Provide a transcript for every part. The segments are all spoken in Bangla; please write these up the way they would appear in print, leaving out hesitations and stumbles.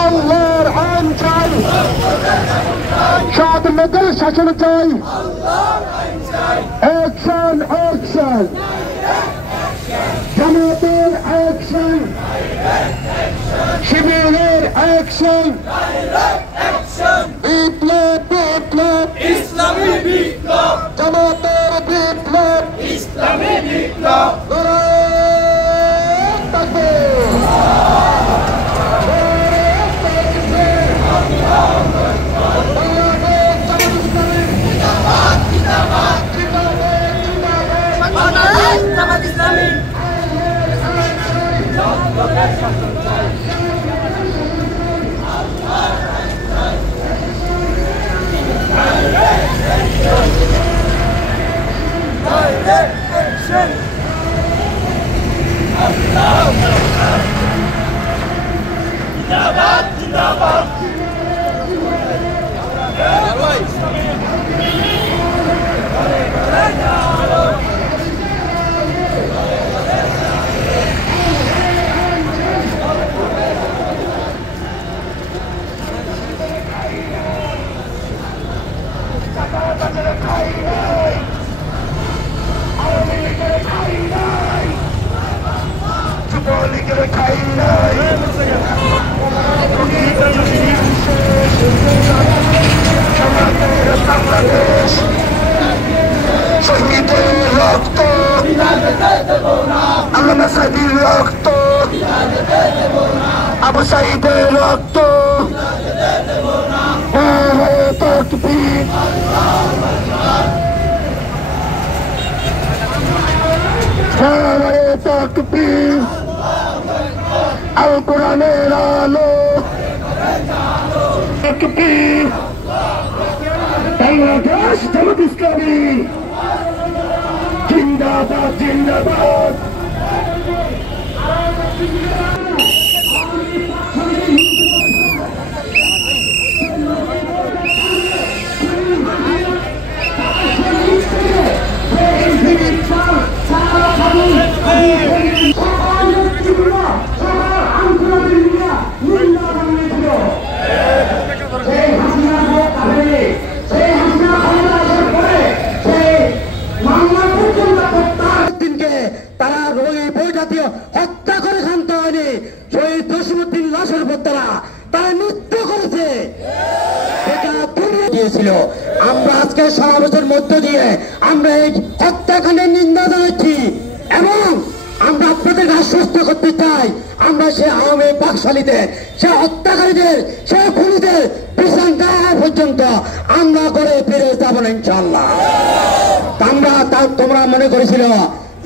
আল্লাহর আইন চাই, স্বাধীনতার শাসন চাই, অ্যাকশন অ্যাকশন, জামাতের অ্যাকশন, শিবিরের অ্যাকশন, বিপ্লব বিপ্লব ইসলামী বিপ্লব, জামাতের বিপ্লব ইসলামী বিপ্লব, জামাত ইসলামী জিন্দাবাদ জিন্দাবাদ শহীদের রক্ত আল্লামা সাইদের রক্ত, আবু সাইদের রক্ত, তাকবীর তাকবীর, আল কোরআনের আলো, তাকবীর, বাংলাদেশ জামাত ইসলামী জিন্দাবাদ জিন্দাবাদ। হত্যা করে শান্ত হয়নি, শহীদ জসিমউদ্দিন লাশের উপর তারা নৃত্য করেছে, এটা দিয়েছিল। আমরা আজকে সমাবেশের মধ্য দিয়ে আমরা এই হত্যাকাণ্ডের নিন্দা জানাচ্ছি এবং আমরা আপনাদের আশ্বস্ত করতে চাই, আমরা সে আওয়ামী বাকশালীদের, সে হত্যাকারীদের, সে খুনিদের বিচার না হওয়া পর্যন্ত আমরা করে ফিরে যাব না ইনশাআল্লাহ। তোমরা মনে করেছিল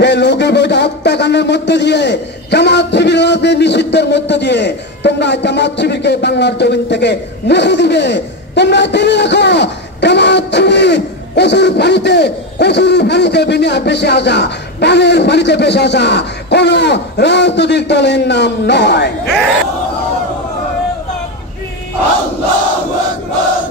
যে লোকের বইটা হত্যাকাণ্ডের মধ্যে দিয়ে, জামাত শিবির রাজনীতি নিষিদ্ধের মধ্যে দিয়ে তোমরা জামাত শিবিরকে বাংলার জমিন থেকে মুছে দিবে। তোমরা জেনে রাখো, জামাত শিবির কচুর পানিতে ভেসে আসা, পানের পানিতে ভেসে আসা কোন রাজনৈতিক দলের নাম নয়। আল্লাহু আকবার।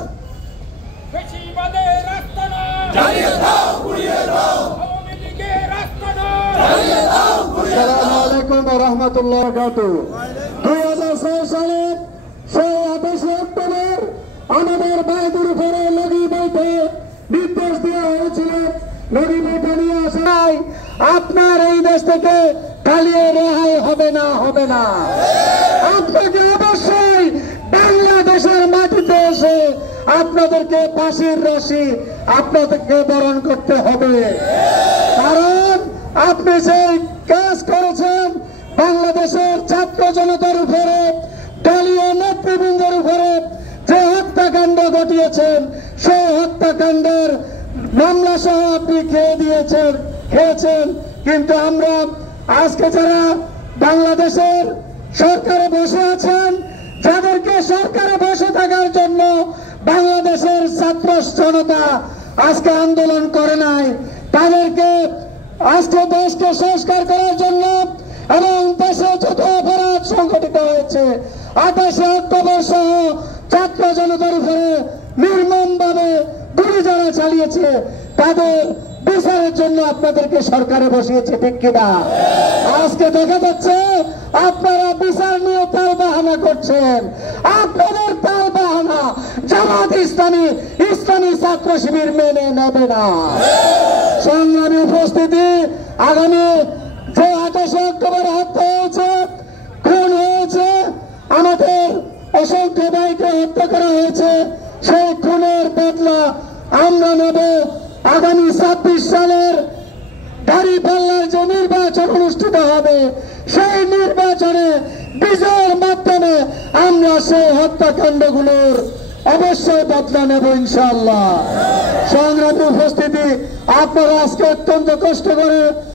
বেশিবাদের আস্তানা জ্বালিয়ে দাও, পুড়িয়ে দাও। আওয়ামী লীগের আস্তানা জ্বালিয়ে দাও, পুড়িয়ে দাও। আসসালামু আলাইকুম ওয়া রাহমাতুল্লাহি ওয়া বারাকাতুহু। 2006 সালে 28 অক্টোবর আমাদের ভাইদের উপরে লগি বইতে নির্দেশ দেওয়া হয়েছিল, লগি বইটা নিয়ে আসায় আপনার এই দেশ থেকে পালিয়ে রেহাই হবে না। আপনাকে অবশ্যই বাংলাদেশের মাটিতে এসে আপনাদেরকে ফাঁসির রশি আপনাদেরকে বরণ করতে হবে, কারণ আপনি সেই কাজ করেছেন বাংলাদেশের ছাত্র জনতার উপরে, দলীয় নেতৃবৃন্দের উপরে যে হত্যাকাণ্ড ঘটিয়েছেন, সেই হত্যাকাণ্ডের মামলা সহ আপনি খেয়েছেন। কিন্তু আমরা আজকে যারা বাংলাদেশের সরকারে বসে আছেন, যাদেরকে সরকারে বসে থাকার জন্য বাংলাদেশের ছাত্র জনতা আজকে আন্দোলন করে নাই, তাদেরকে আজকে দেশকে সংস্কার করার জন্য এবং দেশে যত অপরাধ সংঘটিত হয়েছে 28 অক্টোবর সহ ছাত্র জনতার উপরে নির্মমভাবে গুলি যারা চালিয়েছে তাদের বিচারের জন্য আপনাদেরকে সরকারে বসিয়েছে, ঠিক কিনা? আজকে দেখা যাচ্ছে আপনারা বিচার নিয়ে তাল বাহানা করছেন। আপনাদের তাল বাহানা জামাত ইসলামী ছাত্র শিবির মেনে নেবে না। সংগ্রামী উপস্থিতি, আগামী যে 28 অক্টোবর হত্যা হয়েছে, খুন হয়েছে, আমাদের অসংখ্য ভাইকে হত্যা করা হয়েছে, সেই খুনের বদলা আমরা নেব। আগামী 26 সালের দাঁড়িপাল্লার যে নির্বাচন অনুষ্ঠিত হবে সেই নির্বাচনে বিজয়ের মাধ্যমে আমরা সেই হত্যাকাণ্ডগুলোর অবশ্যই বদলা নেব ইনশাআল্লাহ। সংগ্রামী উপস্থিতি, আপনারা আজকে অত্যন্ত কষ্ট করে